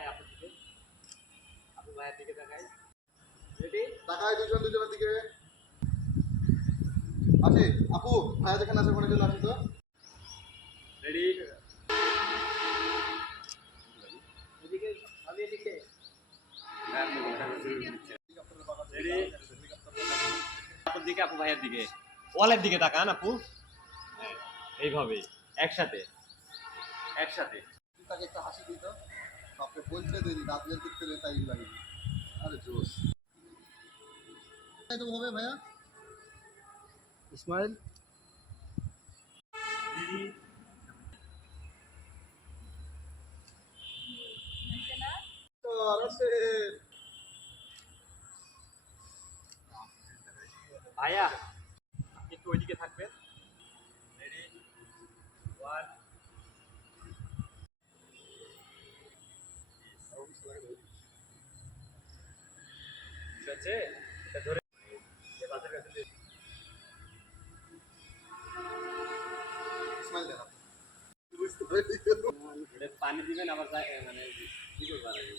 তাকাই আপুর দিকে, আপু ভাইয়ের দিকে তাকাই। রেডি? তাকায় দুজনের দিকে। আছে আপু ভাইয়া যেখানে আছে ওখানে চলে আসি তো। রেডি? এদিকে, আমি এদিকে। রেডি? আপুর দিকে, আপু ভাইয়ের দিকে, ওয়ালের দিকে তাকান আপু। হ্যাঁ, এইভাবে একসাথে একসাথে। তুই তাকে একটা হাসি দিই তো। বাপরে বলতে দেরি রাত বের করতে টাইম লাগে। আরে জোস। তাই তো হবে ভাইয়া। ইসমাইল তো আরছে ভাইয়া আপনি একটু ওইদিকে থাকবেন। রেডি? ওয়ান। ঠিক আছে, এটা ধরে এই বাসের কাছে দিয়ে ইসমাইল দেন। এটা পানি দিবেন, আবার মানে কি করবেন আগে?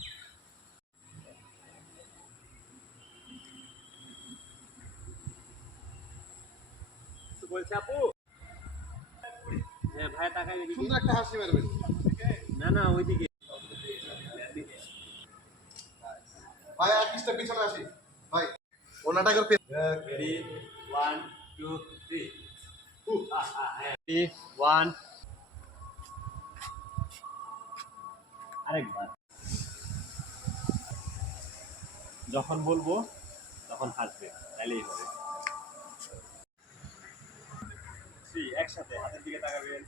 কিছু বলছে আপু? হ্যাঁ ভাইয়া তাকাই এদিকে। সুন্দর একটা হাসি মারবেন। না না, ওইদিকে। ভাই আর পিসটা পিছনে আসি ভাই ওনাটাকে ready? One two three. Ready? One. আরেকবার। যখন বলবো তখন হাসবে, তাইলেই হবে। থ্রি, একসাথে হাতের দিকে তাকাবেন।